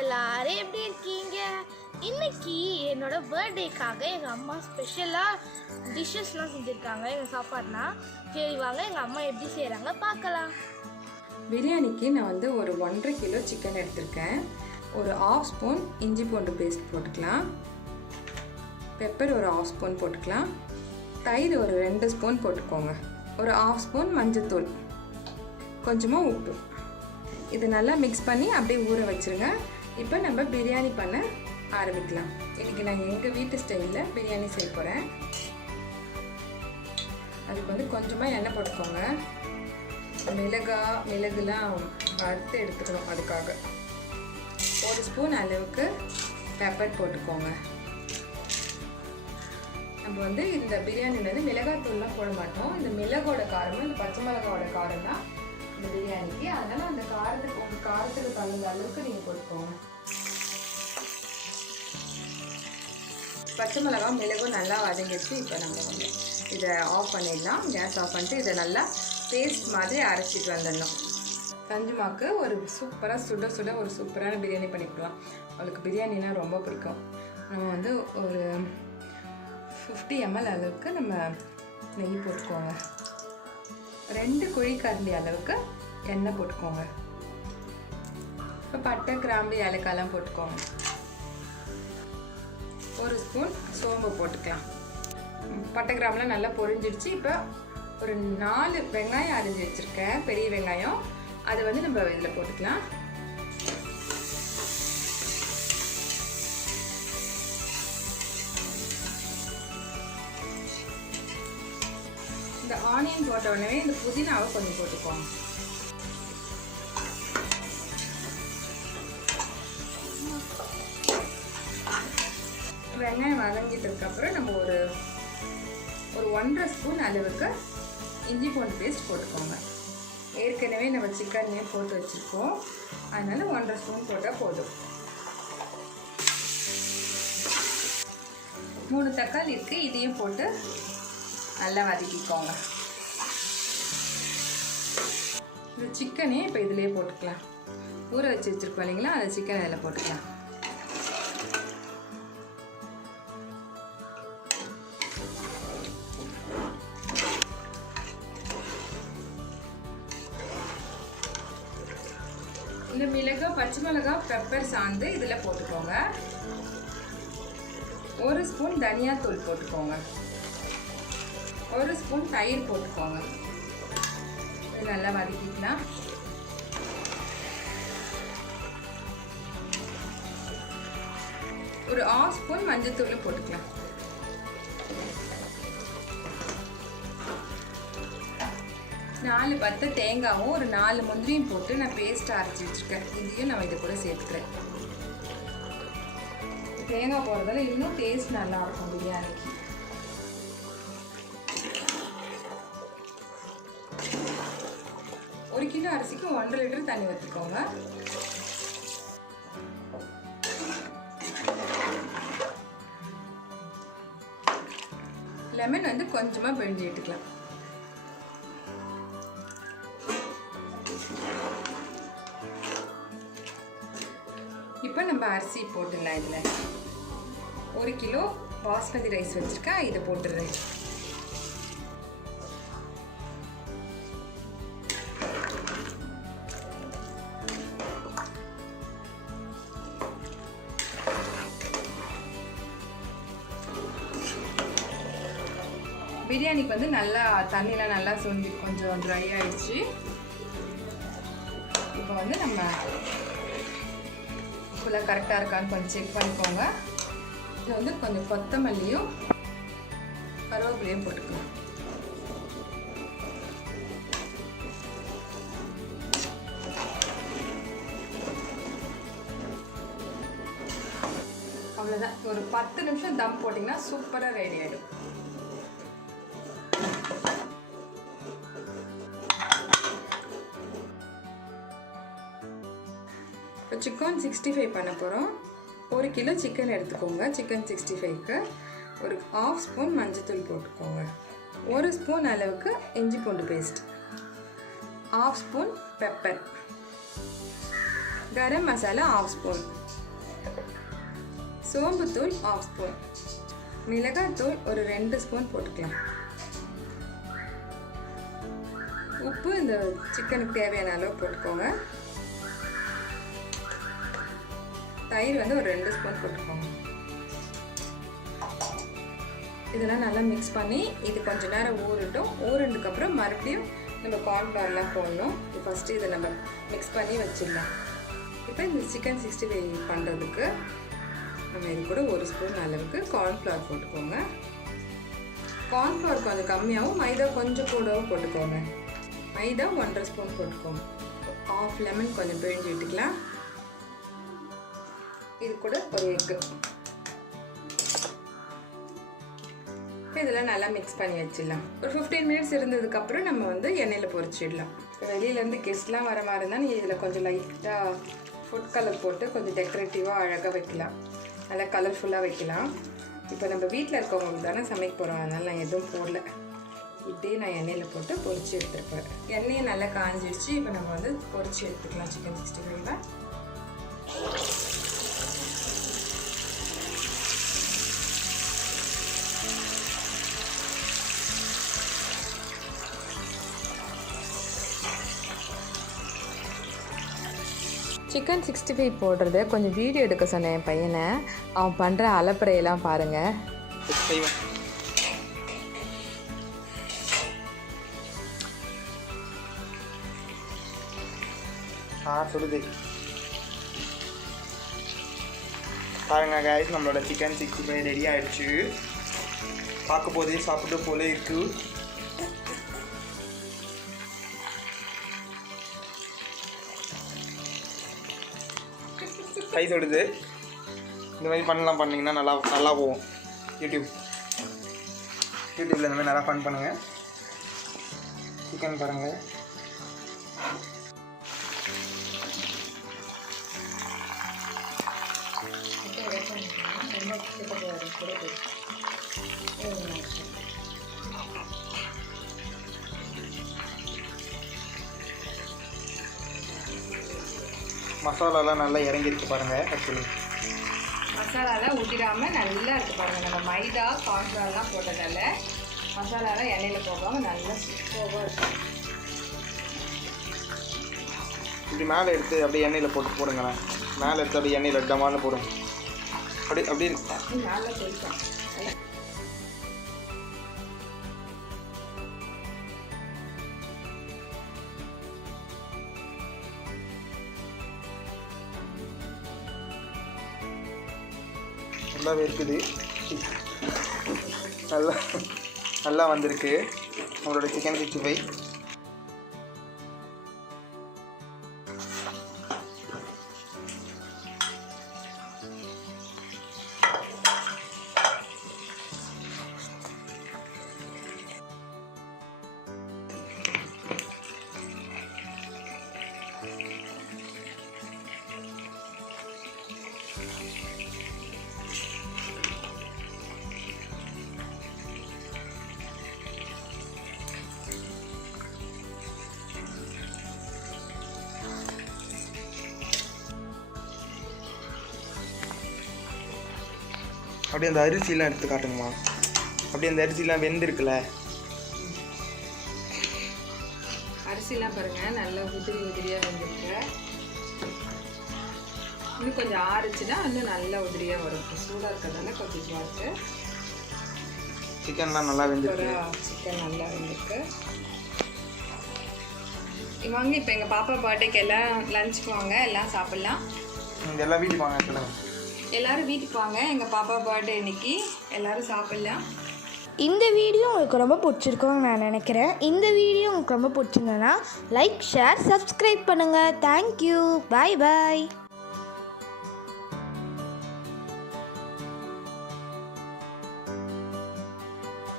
எல்லாரும் எப்படி இருக்கீங்க? இன்னைக்கு என்னோட பர்த்டேக்காக எங்கள் அம்மா ஸ்பெஷலாக டிஷ்ஷஸ்லாம் செஞ்சுருக்காங்க. எங்கள் சாப்பாடுனா சரி வாங்க எங்கள் அம்மா எப்படி செய்கிறாங்க பார்க்கலாம். பிரியாணிக்கு நான் வந்து ஒரு 1.5 கிலோ சிக்கன் எடுத்திருக்கேன். ஒரு 1/2 ஸ்பூன் இஞ்சி பூண்டு பேஸ்ட் போட்டுக்கலாம். பெப்பர் ஒரு 1/2 ஸ்பூன் போட்டுக்கலாம். தயிர் ஒரு 2 ஸ்பூன் போட்டுக்கோங்க. ஒரு 1/2 ஸ்பூன் மஞ்சத்தூள், கொஞ்சமாக உப்பு. இது நல்லா மிக்ஸ் பண்ணி அப்படியே ஊற வச்சுருங்க. இப்போ நம்ம பிரியாணி பண்ண ஆரம்பிக்கலாம். இன்றைக்கி நான் எங்கள் வீட்டு ஸ்டைலில் பிரியாணி செய்ய போகிறேன். அதுக்கு வந்து கொஞ்சமாக எண்ணெய் போட்டுக்கோங்க. மிளகுலாம் வறுத்து எடுத்துக்கணும். அதுக்காக 1 ஸ்பூன் அளவுக்கு பெப்பர் போட்டுக்கோங்க. நம்ம வந்து இந்த பிரியாணியில் வந்து மிளகாத்தூள்லாம் போட மாட்டோம். இந்த மிளகோட காரமும் இந்த பச்சை மிளகாவோட காரம் தான் இந்த பிரியாணிக்கு. அதனால் அந்த உங்கள் காரத்துக்கு தகுந்த அளவுக்கு நீங்கள் போட்டுக்கோங்க. பச்சை மிளகா மிளகும் நல்லா வதங்கிடுச்சு. இப்போ நம்ம வந்து இதை ஆஃப் பண்ணிடலாம். கேஸ் ஆஃப் பண்ணிட்டு இதை நல்லா பேஸ்ட் மாதிரி அரைச்சிட்டு வந்துடணும். கஞ்சுமாக்கு ஒரு சூப்பராக சுட ஒரு சூப்பரான பிரியாணி பண்ணிக்கலாம். அவளுக்கு பிரியாணினா ரொம்ப பிடிக்கும். நம்ம வந்து ஒரு 50 ml அளவுக்கு நம்ம நெய் போட்டுக்கோங்க. 2 குழிக்கரண்டி அளவுக்கு எண்ணெய் போட்டுக்கோங்க. இப்போ பட்டை, கிராம்பு, ஏலக்காயெல்லாம் போட்டுக்கோங்க. 1 ஸ்பூன் சோம்பு போட்டுக்கலாம். பட்டை கிராம்புலாம் நல்லா பொரிஞ்சிடுச்சு. இப்போ ஒரு 4 வெங்காயம் அரிஞ்சு வச்சுருக்கேன், பெரிய வெங்காயம். அதை வந்து நம்ம இதில் போட்டுக்கலாம். இந்த ஆனியன் போட்ட உடனே இந்த புதினாவை கொஞ்சம் போட்டுக்கோங்க. வெங்காயம் வதங்கிட்டதுக்கப்புறம் நம்ம ஒரு 1.5 ஸ்பூன் அளவுக்கு இஞ்சி பூண்டு பேஸ்ட் போட்டுக்கோங்க. ஏற்கனவே நம்ம சிக்கன்லேயே போட்டு வச்சுருக்கோம், அதனால் 1.5 ஸ்பூன் போட்டால் போதும். 3 தக்காளி இருக்குது, இதையும் போட்டு நல்லா வதக்கிக்கோங்க. இந்த சிக்கனையும் இப்போ இதிலே போட்டுக்கலாம். ஊற வச்சு வச்சுருக்கோம் இல்லைங்களா, அந்த சிக்கன் இதில் போட்டுக்கலாம். இந்த மிளகா, பச்சை மிளகா, பெப்பர் சாந்து இதில் போட்டுக்கோங்க. 1 ஸ்பூன் தனியாத்தூள் போட்டுக்கோங்க. 1 ஸ்பூன் தயிர் போட்டுக்கோங்க. இது நல்லா வதக்கிக்கலாம். ஒரு 1/2 ஸ்பூன் மஞ்சத்தூள் போட்டுக்கலாம். நாலு பத்து தேங்காவும் ஒரு 4 முந்திரியும் போட்டு நான் பேஸ்ட் அரைச்சி வச்சுருக்கேன். இதையும் நம்ம இதை கூட சேர்த்துக்கிறேன். தேங்காய் போடுறதால இன்னும் டேஸ்ட் நல்லாயிருக்கும் பிரியாணிக்கு. ஒரு கிலோ அரிசிக்கு 1.5 லிட்டர் தண்ணி ஊற்றிக்கோங்க. லெமன் வந்து கொஞ்சமாக பிழிஞ்சு விட்டுக்கலாம். இப்போ நம்ம அரிசி போட்டுடலாம். இதில் 1 கிலோ பாஸ்மதி ரைஸ் வச்சுருக்கேன், இதை போட்டுடுறேன். பிரியாணிக்கு வந்து நல்லா தண்ணிலாம் நல்லா சுண்டி கொஞ்சம் ட்ரை ஆகிடுச்சு. இப்போ வந்து நம்ம ஃபுல்லாக கரெக்டாக இருக்கான்னு கொஞ்சம் செக் பண்ணிக்கோங்க. இது வந்து கொஞ்சம் கொத்தமல்லியும் கருவேப்பிலையும் போட்டுக்கலாம். அவ்வளோதான். ஒரு 10 நிமிஷம் தம் போட்டிங்கன்னா சூப்பராக ரெடி ஆகிடும். இப்போ சிக்கன் 65 பண்ண போகிறோம். 1 கிலோ சிக்கன் எடுத்துக்கோங்க. சிக்கன் 65க்கு ஒரு 1/2 ஸ்பூன் மஞ்சத்தூள் போட்டுக்கோங்க. 1 ஸ்பூன் அளவுக்கு இஞ்சி பூண்டு paste, 1/2 spoon pepper, garam masala 1/2 spoon, சோம்புத்தூள் 1/2 spoon, மிளகாய்த்தூள் ஒரு 2 ஸ்பூன் போட்டுக்கலாம். உப்பு இந்த சிக்கனுக்கு தேவையான அளவு போட்டுக்கோங்க. தயிர் வந்து ஒரு 2 ஸ்பூன் போட்டுக்கோங்க. இதெல்லாம் நல்லா மிக்ஸ் பண்ணி இது கொஞ்சம் நேரம் ஊறட்டும். ஊறினதுக்கப்புறம் மறுபடியும் நம்ம கார்ன்ஃப்ளவர்லாம் போடணும். ஃபஸ்ட்டு இதை நம்ம மிக்ஸ் பண்ணி வச்சிடலாம். இப்போ இந்த சிக்கன் 65 பண்ணுறதுக்கு நம்ம இது கூட 1 ஸ்பூன் அளவுக்கு கார்ன்ஃப்ளவர் போட்டுக்கோங்க. கார்ன்ஃப்ளவர் கொஞ்சம் கம்மியாகவும் மைதா கொஞ்சம் கூடவும் போட்டுக்கோங்க. மைதா 1.5 ஸ்பூன் போட்டுக்கோங்க. 1/2 லெமன் கொஞ்சம் பிழிஞ்சு விட்டுக்கலாம். இது கூட ஒரு எக்கு. இதெல்லாம் நல்லா மிக்ஸ் பண்ணி வச்சிடலாம். ஒரு 15 மினிட்ஸ் இருந்ததுக்கப்புறம் நம்ம வந்து எண்ணெயில் பொரிச்சிடலாம். வெளியிலேருந்து கெஸ்ட்லாம் வர மாதிரி இருந்தால் நீங்கள் இதில் கொஞ்சம் லைட்டாக ஃபுட் கலர் போட்டு கொஞ்சம் டெக்கரேட்டிவாக அழகாக வைக்கலாம். நல்லா கலர்ஃபுல்லாக வைக்கலாம். இப்போ நம்ம வீட்டில் இருக்கவங்களுக்கு தானே சமைக்க போகிறோம், அதனால் நான் எதுவும் போடல. இப்படியே நான் எண்ணெயில் போட்டு பொரிச்சு எடுத்துருப்பேன். எண்ணெயை நல்லா காஞ்சிடுச்சு. இப்போ நம்ம வந்து பொரிச்சு எடுத்துக்கலாம் சிக்கன் 65. சிக்கன் 65 போடுறது கொஞ்சம் வீடியோ எடுக்க சொன்னேன் என் பையனை. அவன் பண்ணுற அலப்பறையெல்லாம் பாருங்கள். சொல்லுது பாருங்க கைஸ், நம்மளோட சிக்கன் 65 ரெடி ஆகிடுச்சு. பார்க்க போதே சாப்பிட்டு போல இருக்கு. கை தொடுது. இந்த மாதிரி பண்ணலாம், பண்ணிங்கன்னா நல்லா போகும். யூடியூப்பில் இந்த மாதிரி நல்லா ஃபன் பண்ணுங்கள். சிக்கன் பாருங்கள். மசாலாலாம் நல்லா இறங்கியிருக்கு பாருங்கள். ஆக்சுவலி மசாலாலாம் ஊற்றிடாமல் நல்லா இருக்குது பாருங்கள். நம்ம மைதா கார்ன்ஃப்ளவர்லாம் போட்டதால் மசாலாலாம் எண்ணெயில் போகாமல் நல்லா சூப்பராக இருக்கும். இப்படி மேலே எடுத்து அப்படியே எண்ணெயில் போடுங்களேன். மேலே எடுத்து அப்படியே எண்ணெயில் டமான்னு போடுங்க. அப்படி நல்லா போயிட்டோம். நல்லாவே இருக்குது. நல்லா வந்திருக்கு நம்மளோட சிக்கன் 65. அப்படியே அந்த அரிசிலாம் எடுத்து காட்டுங்கம்மா. அப்படியே அந்த அரிசிலாம் வெந்திருக்குல்ல. அரிசிலாம் பாருங்கள் நல்லா உதிரியாக வெந்திருக்கு. இன்னும் கொஞ்சம் ஆறுச்சுன்னா இன்னும் நல்லா உதிரியாக வரும். சூடாக இருக்கிறதால கொஞ்சம் பார்த்து. சிக்கன்லாம் நல்லா வெந்திருக்கு. சிக்கன் நல்லா வெந்திருக்கு. வாங்க இப்போ எங்கள் பாப்பா பர்த்டேக்கு எல்லாம் லஞ்சுக்கு வாங்க, எல்லாம் சாப்பிட்லாம். எல்லாம் வீட்டுக்கு வாங்க. சொல்லுங்கள், எல்லோரும் வீட்டுக்கு வாங்க. எங்கள் பாப்பா பர்த்டே இன்னைக்கு, எல்லோரும் சாப்பிட்லாம். இந்த வீடியோ உங்களுக்கு ரொம்ப பிடிச்சிருக்கும்னு நான் நினைக்கிறேன். இந்த வீடியோ உங்களுக்கு ரொம்ப பிடிச்சிருந்ததுன்னா லைக், ஷேர், சப்ஸ்கிரைப் பண்ணுங்கள். தேங்க்யூ. பாய் பாய்.